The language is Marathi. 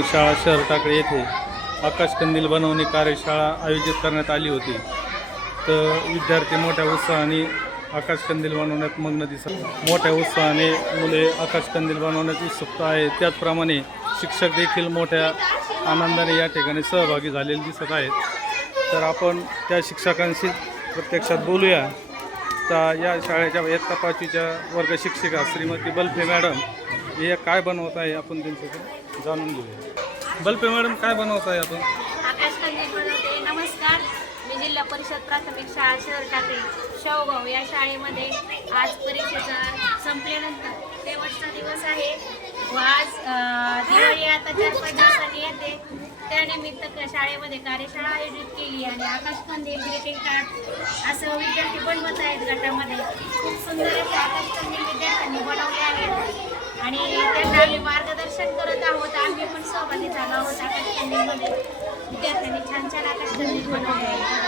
प्राथमिक शाळा शहर टाकळे येथे आकाशकंदील बनवणे कार्यशाळा आयोजित करण्यात आली होती. तर विद्यार्थी मोठ्या उत्साहाने आकाशकंदील बनवण्यात मग्न दिसत मोठ्या उत्साहाने मुले आकाशकंदील बनवण्यात उत्सुकता आहे त्याचप्रमाणे शिक्षक देखील मोठ्या आनंदाने या ठिकाणी सहभागी झालेले दिसत आहेत. तर आपण त्या शिक्षकांशी प्रत्यक्षात बोलूया. तर या शाळेच्या इयत्ता पाचवीच्या वर्ग शिक्षिका श्रीमती बल्फे मॅडम हे काय बनवत आहे आपण त्यांच्याकडून जाणून घेऊया. बल्पे मॅडम काय बनवत आहे आपण? आकाश बनवते. नमस्कार. मी जिल्हा परिषद प्राथमिक शाळा शहर टाकळी शेवगाव या शाळेमध्ये आज परीक्षेचा संपल्यानंतर शेवटचा दिवस आहे. व आज दिवाळी आता चार पाच दिवसांनी येते. त्यानिमित्त शाळेमध्ये कार्यशाळा आयोजित केली आणि आकाश कंदील ग्रीटिंग कार्ड असं विद्यार्थी बनवत आहेत गटामध्ये. खूप सुंदर असे आकाश कंदील विद्यार्थ्यांनी बनवले आहेत आणि त्यांना आम्ही मार्गदर्शन करत आहोत. आम्ही पण सहभागी झालो आहोत आकाश विद्यार्थ्यांनी छान छान आकाश बनवले.